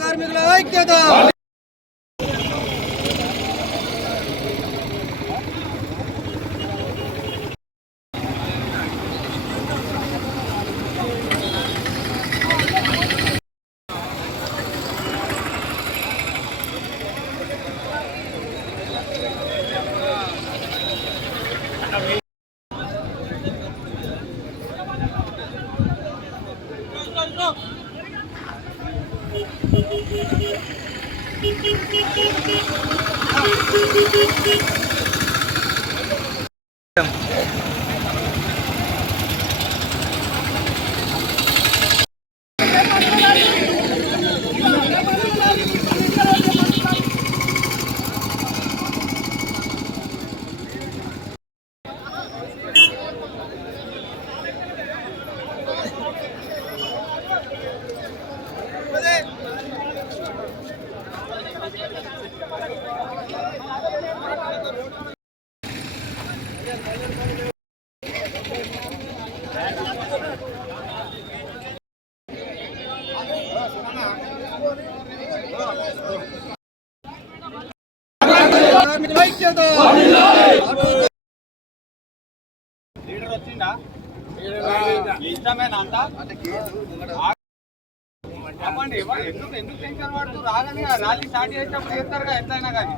కార్మికుల ఐక్యత ఇష్టమేనా అంతా చెప్పండి. ఎందుకు టెన్షన్ పడుతూ రాగానే ర్యాలీ స్టార్ట్ చేసినప్పుడు చేస్తారుగా ఎట్లయినా కానీ.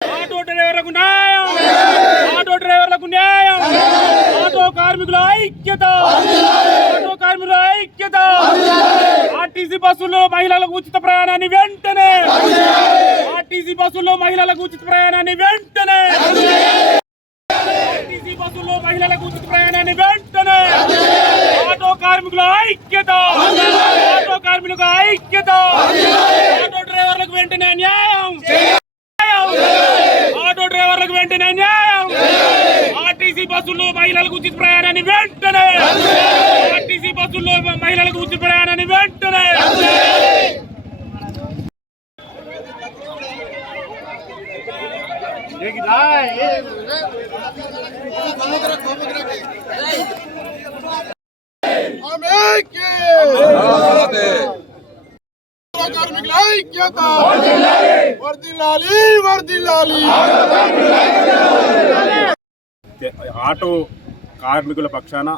ఆటో డ్రైవర్లకు న్యాయం, ఆటో డ్రైవర్లకు న్యాయం, ఆటో కార్మికుల ఐక్యత, ఆటో కార్మికుల ఐక్యత. ఆర్టీసీ బస్సుల్లో మహిళలకు ఉచిత ప్రయాణాన్ని వెంటనే, ఆర్టీసీ బస్సుల్లో మహిళలకు ఉచిత ప్రయాణాన్ని వెంటనే, ఆర్టీసీ బస్సుల్లో మహిళలకు ఉచిత ప్రయాణాన్ని వెంటనే. ఆటో కార్మికుల ఐక్యత, ఆటో కార్మికుల ఐక్యత, ఆటో డ్రైవర్లకు వెంటనే న్యాయం, ఆటో డ్రైవర్లకు వెంటనే న్యాయం. ఆర్టీసీ బస్సుల్లో మహిళలకు ఉచిత ప్రయాణాన్ని వెంటనే, ఆర్టీసీ బస్సుల్లో మహిళలకు ఉచిత ప్రయాణాన్ని వెంటనే. కార్మికుల ఐక్యత వర్ధిల్లాలి, వర్ధిల్లాలి. ఆటో కార్మికుల పక్షాన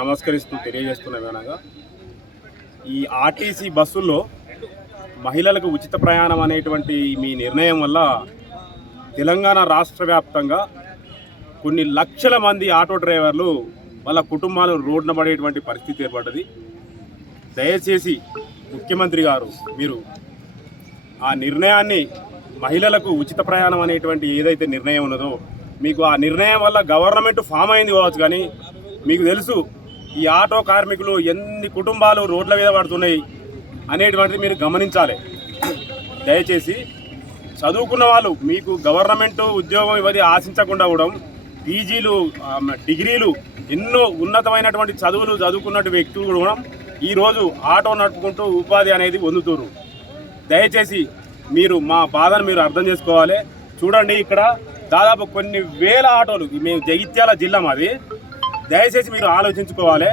నమస్కరిస్తూ తెలియజేస్తున్నామనగా, ఈ ఆర్టీసీ బస్సుల్లో మహిళలకు ఉచిత ప్రయాణం అనేటువంటి మీ నిర్ణయం వల్ల తెలంగాణ రాష్ట్ర వ్యాప్తంగా కొన్ని లక్షల మంది ఆటో డ్రైవర్లు వాళ్ళ కుటుంబాలు రోడ్డున పడేటువంటి పరిస్థితి ఏర్పడ్డది. దయచేసి ముఖ్యమంత్రి గారు మీరు ఆ నిర్ణయాన్ని, మహిళలకు ఉచిత ప్రయాణం అనేటువంటి ఏదైతే నిర్ణయం ఉన్నదో, మీకు ఆ నిర్ణయం వల్ల గవర్నమెంట్ ఫామ్ అయింది కావచ్చు, కానీ మీకు తెలుసు ఈ ఆటో కార్మికులు ఎన్ని కుటుంబాలు రోడ్ల మీద పడుతున్నాయి అనేటువంటిది మీరు గమనించాలి. దయచేసి చదువుకున్న వాళ్ళు, మీకు గవర్నమెంట్ ఉద్యోగం ఇవన్నీ ఆశించకుండా కూడా పీజీలు, డిగ్రీలు, ఎన్నో ఉన్నతమైనటువంటి చదువులు చదువుకున్నటువంటి వ్యక్తులు కూడా ఈరోజు ఆటో నడుపుకుంటూ ఉపాధి అనేది పొందుతున్నారు. దయచేసి మీరు మా బాధను మీరు అర్థం చేసుకోవాలి. చూడండి, ఇక్కడ దాదాపు కొన్ని వేల ఆటోలు, మేము జగిత్యాల జిల్లా మాది. దయచేసి మీరు ఆలోచించుకోవాలి.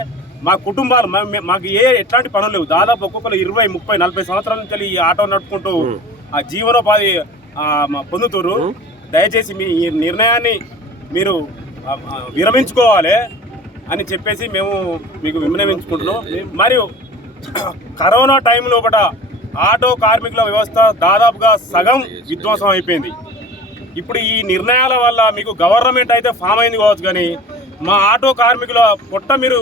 మా కుటుంబాలు, మాకు ఎట్లాంటి పనులు లేవు. దాదాపు ఒక్కొక్కరు 20, 30, 40 సంవత్సరాల నుంచి ఈ ఆటో నడుపుకుంటూ ఆ జీవనోపాధి పొందుతున్నారు. దయచేసి మీ నిర్ణయాన్ని మీరు విరమించుకోవాలి. అని చెప్పేసి మేము మీకు విన్నవించుకుంటున్నాం. మరియు కరోనా టైం లోపల ఆటో కార్మికుల వ్యవస్థ దాదాపుగా సగం విధ్వంసం అయిపోయింది. ఇప్పుడు ఈ నిర్ణయాల వల్ల మీకు గవర్నమెంట్ అయితే ఫామ్ అయింది కావచ్చు, కానీ మా ఆటో కార్మికుల పొట్ట మీరు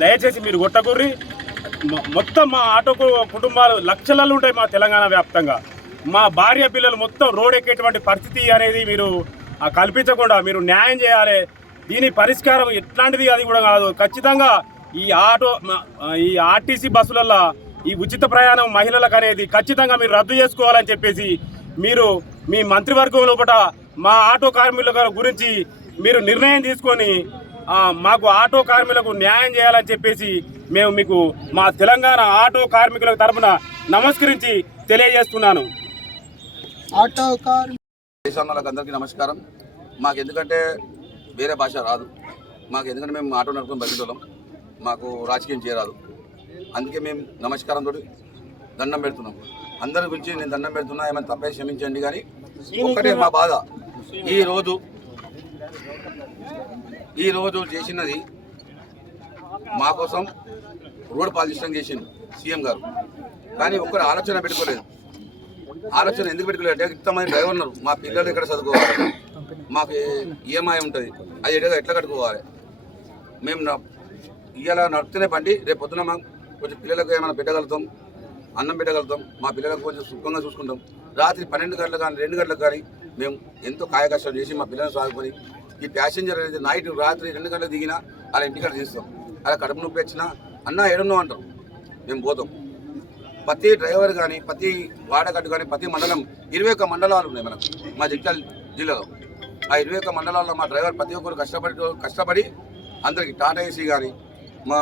దయచేసి మీరు కొట్టకూర్రి. మొత్తం మా ఆటో కుటుంబాలు లక్షలలో ఉంటాయి మా తెలంగాణ వ్యాప్తంగా. మా భార్య పిల్లలు మొత్తం రోడ్ ఎక్కేటువంటి పరిస్థితి అనేది మీరు కల్పించకుండా మీరు న్యాయం చేయాలి. దీని పరిష్కారం ఎట్లాంటిది అది కూడా కాదు. ఖచ్చితంగా ఈ ఆర్టీసీ బస్సులలో ఈ ఉచిత ప్రయాణం మహిళలకు అనేది ఖచ్చితంగా మీరు రద్దు చేసుకోవాలని చెప్పేసి మీరు మీ మంత్రివర్గం లోపల మా ఆటో కార్మికుల గురించి మీరు నిర్ణయం తీసుకొని మాకు ఆటో కార్మికులకు న్యాయం చేయాలని చెప్పేసి మేము మీకు మా తెలంగాణ ఆటో కార్మికుల తరఫున నమస్కరించి తెలియజేస్తున్నాను. ఆటో దేశాలకు అందరికీ నమస్కారం. మాకు ఎందుకంటే వేరే భాష రాదు, మాకు ఎందుకంటే మేము ఆటో నడుపుకొని బతికేటోళ్ళం, మాకు రాజకీయం చేయరాదు. అందుకే మేము నమస్కారంతో దండం పెడుతున్నాం. అందరి గురించి నేను దండం పెడుతున్నా, ఏమైనా తప్పే క్షమించండి. కానీ ఒక్కటే మా బాధ, ఈరోజు చేసినది మా కోసం రోడ్ పాలిషన్ చేసిండు సీఎం గారు. కానీ ఒక్కరు ఆలోచన పెట్టుకోలేదు. ఆలోచన ఎందుకు పెట్టుకోలేదు అంటే ఇంతమంది డ్రైవర్ ఉన్నారు, మా పిల్లలు ఎక్కడ చదువుకోవాలి, మాకు ఈఎంఐ ఉంటుంది, అది ఎట్లా కట్టుకోవాలి. మేము ఇవాళ నడుపుతూనే బండి, రేపు పొద్దున మేము కొంచెం పిల్లలకు ఏమైనా పెట్టగలుగుతాం, అన్నం పెట్టగలుగుతాం, మా పిల్లలకు కొంచెం సుఖంగా చూసుకుంటాం. రాత్రి 12 గంటలకు కానీ 2 గంటలకు కానీ మేము ఎంతో కాయకష్టం చేసి మా పిల్లలను సాగుకొని ఈ ప్యాసింజర్ అనేది రాత్రి 2 గంటలకు దిగినా అలా ఇంటికాడ తీస్తాం. అలా కడుపు నొప్పి వచ్చినా అన్న ఏడున్నాం అంటాం, మేము పోతాం. ప్రతి డ్రైవర్ కానీ ప్రతి వాడకట్టు కానీ ప్రతి మండలం 21 మండలాలు ఉన్నాయి మనకు మా జగిత్యాల జిల్లాలో. ఆ 21 మండలాల్లో మా డ్రైవర్ ప్రతి ఒక్కరు కష్టపడి అందరికీ టాటా ఏసీ కానీ మా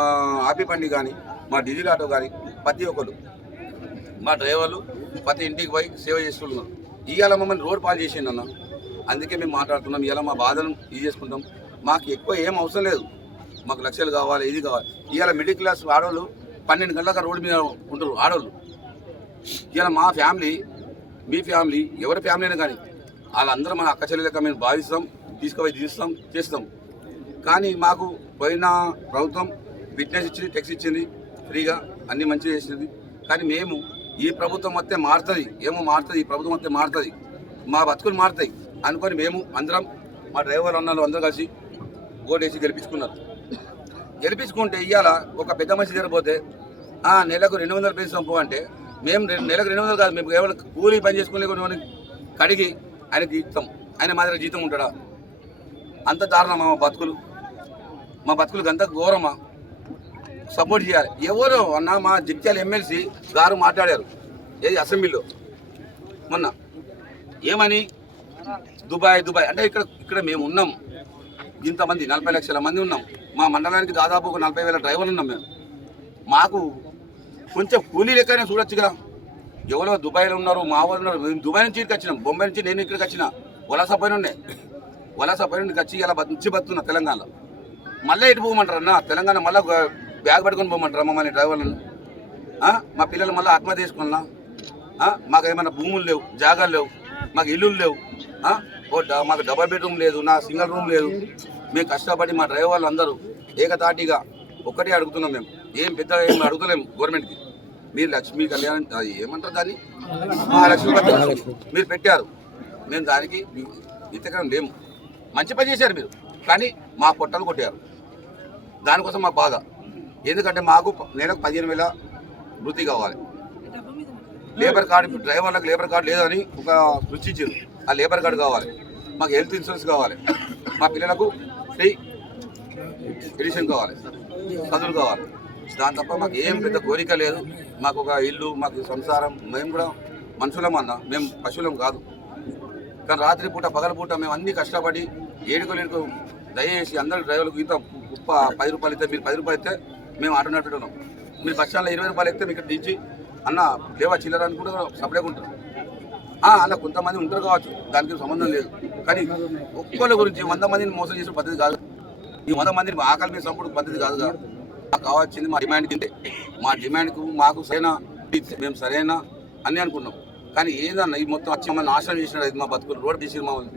ఆపి బండి కానీ మా డీజిల్ ఆటో కానీ ప్రతి ఒక్కరు మా డ్రైవర్లు ప్రతి ఇంటికి పోయి సేవ చేస్తున్నారు. ఇవాళ మమ్మల్ని రోడ్ పాలు చేసిండు అన్న, అందుకే మేము మాట్లాడుతున్నాం. ఇవాళ మా బాధను ఇది చేసుకుంటాం. మాకు ఎక్కువ ఏం అవసరం లేదు, మాకు లక్షలు కావాలి, ఇది కావాలి. ఇవాళ మిడిల్ క్లాస్ ఆడవాళ్ళు 12 గంటలకు రోడ్డు మీద ఉంటారు ఆడవాళ్ళు. ఇవాళ మా ఫ్యామిలీ, మీ ఫ్యామిలీ, ఎవరి ఫ్యామిలీ అయినా కానీ వాళ్ళందరూ మన అక్క చెల్లెలక మేము భావిస్తాం, తీసుకుపోయి తీస్తాం, చేస్తాం. కానీ మాకు పోయిన ప్రభుత్వం ఫిట్నెస్ ఇచ్చింది, టెక్స్ ఇచ్చింది, ఫ్రీగా అన్నీ మంచిగా చేసింది. కానీ మేము ఈ ప్రభుత్వం వస్తే మారుతుంది, ఏమో మారుతుంది, ఈ ప్రభుత్వం వస్తే మారుతుంది, మా బతుకులు మారుతాయి అనుకొని మేము అందరం మా డ్రైవర్లు అన్నాళ్ళు అందరూ కలిసి ఓటేసి గెలిపించుకుంటే ఇవాళ ఒక పెద్ద మనిషి జరిగిపోతే నెలకు 200 రూపాయలు సంపు అంటే మేము నెలకు 200 కాదు, మేము కేవలం కూలీ పని చేసుకునే కడిగి ఆయనకి ఇస్తాం. ఆయన మా దగ్గర జీతం ఉంటాడా? అంత దారుణమా మా బతుకులకు అంత ఘోరమా? సపోర్ట్ చేయాలి. ఎవరో అన్న మా జగిత్యాల ఎమ్మెల్సీ గారు మాట్లాడారు ఏది అసెంబ్లీలో మొన్న, ఏమని దుబాయ్ అంటే ఇక్కడ మేము ఉన్నాం, ఇంతమంది 40 లక్షల మంది ఉన్నాం. మా మండలానికి దాదాపు ఒక 40,000 డ్రైవర్లు ఉన్నాం. మాకు కొంచెం కూలీ లెక్కనే చూడొచ్చుగా. ఎవరో దుబాయ్లో ఉన్నారు, మా వాళ్ళు ఉన్నారు. మేము దుబాయ్ నుంచి ఇక్కడికి వచ్చినాం, బొంబాయి నుంచి నేను ఇక్కడికి వచ్చిన, వలస పైన నుండి వచ్చి ఇలా నుంచి బతున్నా తెలంగాణలో. మళ్ళీ ఇటు పోమంటారు అన్న, తెలంగాణ మళ్ళీ బ్యాగ్ పట్టుకొని పోమంటారా మమ్మల్ని డ్రైవర్లను? మా పిల్లలు మళ్ళీ ఆత్మహత్య చేసుకున్నా? మాకు ఏమైనా భూములు లేవు, జాగాలు లేవు, మాకు ఇల్లులు లేవు, మాకు డబల్ బెడ్రూమ్ లేదు, నా సింగిల్ రూమ్ లేదు. మేము కష్టపడి మా డ్రైవర్లు అందరూ ఏకతాటిగా ఒక్కటే అడుగుతున్నాం. మేము ఏం పెద్ద ఏం అడుగుతలేము గవర్నమెంట్కి. మీరు లక్ష్మీ కళ్యాణం ఏమంటారు దాన్ని, మహాలక్ష్మి మీరు పెట్టారు, మేము దానికి ఇంతకన్నా లేము. మంచి పని చేశారు మీరు, కానీ మా పొట్టలు కొట్టారు. దానికోసం మా బాధ. ఎందుకంటే మాకు నెలకు 15,000 వృత్తి కావాలి. లేబర్ కార్డు, డ్రైవర్లకు లేబర్ కార్డు లేదని ఒక సృష్టించారు, ఆ లేబర్ కార్డు కావాలి. మాకు హెల్త్ ఇన్సూరెన్స్ కావాలి, మా పిల్లలకు ఫ్రీ ఎడిషన్ కావాలి, చదువులు కావాలి. దాని తప్ప మాకు ఏం పెద్ద కోరిక లేదు. మాకు ఒక ఇల్లు, మాకు సంసారం, మేము కూడా మనుషులం అన్న, మేము పశువులం కాదు. కానీ రాత్రి పూట పగలపూట మేము అన్నీ కష్టపడి ఏడుకోలేడుకో దయచేసి అందరు డ్రైవర్లకు ఇంత 10 రూపాయలు ఇస్తే, మీరు 10 రూపాయలు ఇస్తే మేము ఆటో నడుపుతున్నాం. మీరు బస్ స్టాండ్లో 20 రూపాయలు ఇస్తే మీకు దించి అన్న లేవా చిల్లరాని కూడా సపరేట్గా ఉంటారు. అలా కొంతమంది ఉంటారు కావచ్చు, దానికి సంబంధం లేదు. కానీ ఒక్కళ్ళ గురించి 100 మందిని మోసం చేసే పద్ధతి కాదు. ఈ 100 మందిని ఆకలి మీద సంపూర్ణ పద్ధతి కాదుగా. మాకు కావాల్సింది మా డిమాండ్ కిందే, మా డిమాండ్కు మాకు సరైన మేము సరైన అని అనుకున్నాం. కానీ ఏదన్నా ఈ మొత్తం వచ్చి మమ్మల్ని నాశనం చేసినాడు. ఇది మా బతుకులు రోడ్డు తీసి మమ్మల్ని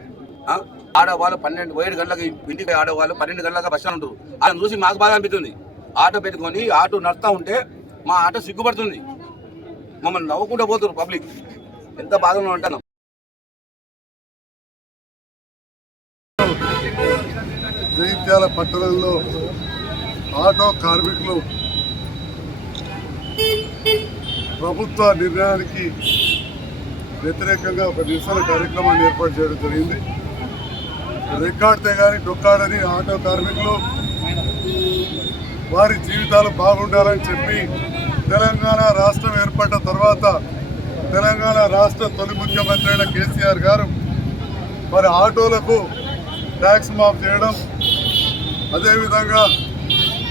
ఆడవాళ్ళు 7 గంటలకు ఇంటికి ఆడవాళ్ళు 12 గంటలకు బస్ స్టాండ్ ఉంటారు. వాళ్ళని చూసి మాకు బాధ అనిపిస్తుంది. ఆటో పెట్టుకొని ఆటో నడుస్తూ ఉంటే మా ఆటో సిగ్గుపడుతుంది. మమ్మల్ని నవ్వుకుంటూ పోతున్నారు పబ్లిక్. ఎంత బాధగా ఉంటాను. జగిత్యాల పట్టణంలో ఆటో కార్మికులు ప్రభుత్వ నిర్ణయానికి వ్యతిరేకంగా ఒక నిరసన కార్యక్రమాన్ని ఏర్పాటు చేయడం జరిగింది. రెక్కాడితే కానీ డొక్కాడని ఆటో కార్మికులు వారి జీవితాలు బాగుండాలని చెప్పి తెలంగాణ రాష్ట్రం ఏర్పడ్డ తర్వాత తెలంగాణ రాష్ట్ర తొలి ముఖ్యమంత్రి అయిన కేసీఆర్ గారు మరి ఆటోలకు ట్యాక్స్ మాఫ్ చేయడం, అదేవిధంగా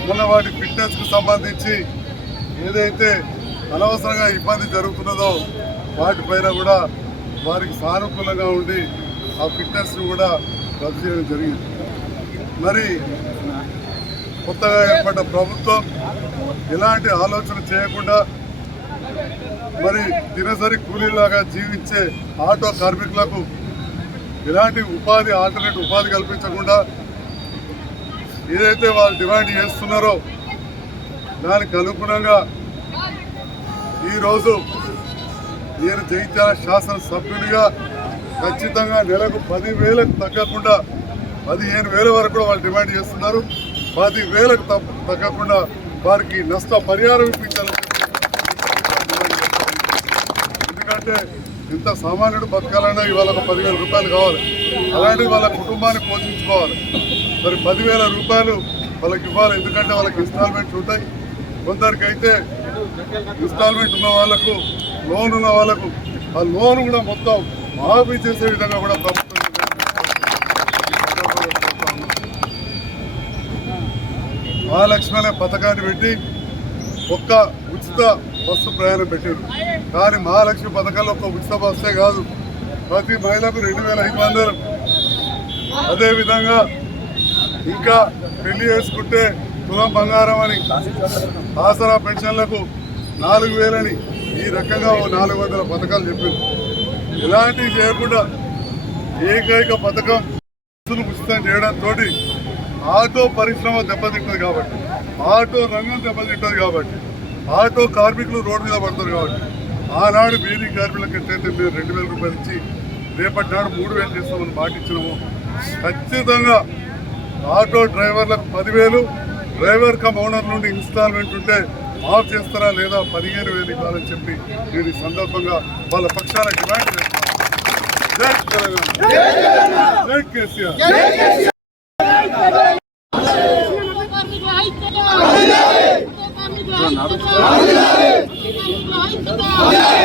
మొన్న వాటి ఫిట్నెస్కు సంబంధించి ఏదైతే అనవసరంగా ఇబ్బంది జరుగుతున్నదో వాటిపైన కూడా వారికి సానుకూలంగా ఉండి ఆ ఫిట్నెస్ను కూడా రద్దు చేయడం జరిగింది. మరి కొత్తగా ఏర్పడ్డ ప్రభుత్వం ఎలాంటి ఆలోచన చేయకుండా మరి దినసరి కూలీలాగా జీవించే ఆటో కార్మికులకు ఎలాంటి ఆల్టర్నేట్ ఉపాధి కల్పించకుండా ఏదైతే వాళ్ళు డిమాండ్ చేస్తున్నారో దానికి అనుగుణంగా ఈరోజు నేను జగిత్యాల శాసనసభ్యునిగా ఖచ్చితంగా నెలకు 10,000కు తగ్గకుండా 15,000 వరకు కూడా వాళ్ళు డిమాండ్ చేస్తున్నారు. 10,000కు తగ్గకుండా వారికి నష్ట పరిహారం ఇప్పించాలని. ఎందుకంటే ఇంత సామాన్యుడు బతకాలన్నా ఇవాళ ఒక 10,000 రూపాయలు కావాలి. అలాంటిది వాళ్ళ కుటుంబాన్ని పోషించుకోవాలి. మరి 10,000 రూపాయలు వాళ్ళకి ఇవ్వాలి. ఎందుకంటే వాళ్ళకి ఇన్స్టాల్మెంట్స్ ఉంటాయి. కొందరికి అయితే ఇన్స్టాల్మెంట్ ఉన్న వాళ్ళకు, లోన్ ఉన్న వాళ్ళకు ఆ లోన్ కూడా మొత్తం మాఫీ చేసే విధంగా కూడా ప్రభుత్వం మహాలక్ష్మి అనే పథకాన్ని పెట్టి ఒక్క ఉచిత బస్సు ప్రయాణం పెట్టారు. కానీ మహాలక్ష్మి పథకంలో ఒక ఉచిత బస్సే కాదు, ప్రతి మహిళకు 2,500. అదేవిధంగా ఇంకా పెళ్లి చేసుకుంటే తులం బంగారం అని, ఆసరా పెన్షన్లకు 4,000 అని, ఈ రకంగా 400 పథకాలు చెప్పింది. ఇలాంటివి చేయకుండా ఏకైక పథకం ఉచితం చేయడంతో ఆటో పరిశ్రమ దెబ్బతింటుంది కాబట్టి, ఆటో రంగం దెబ్బతింటుంది కాబట్టి, ఆటో కార్మికులు రోడ్డు మీద పడతారు కాబట్టి ఆనాడు బీడీ కార్మికులకు ఎట్లయితే మేము 2,000 రూపాయలు ఇచ్చి రేపటి నాడు 3,000 చేస్తామని మాట ఇచ్చినాము. ఖచ్చితంగా ఆటో డ్రైవర్లకు 10,000, డ్రైవర్ కమ్ ఓనర్ నుండి ఇన్స్టాల్మెంట్ ఉంటే మాఫ్ చేస్తారా లేదా 15,000 ఇవ్వాలని చెప్పి నేను ఈ సందర్భంగా వాళ్ళ పక్షాన డిమాండ్ చేస్తాను. జై తెలంగాణ, జై కేసీఆర్. Hey!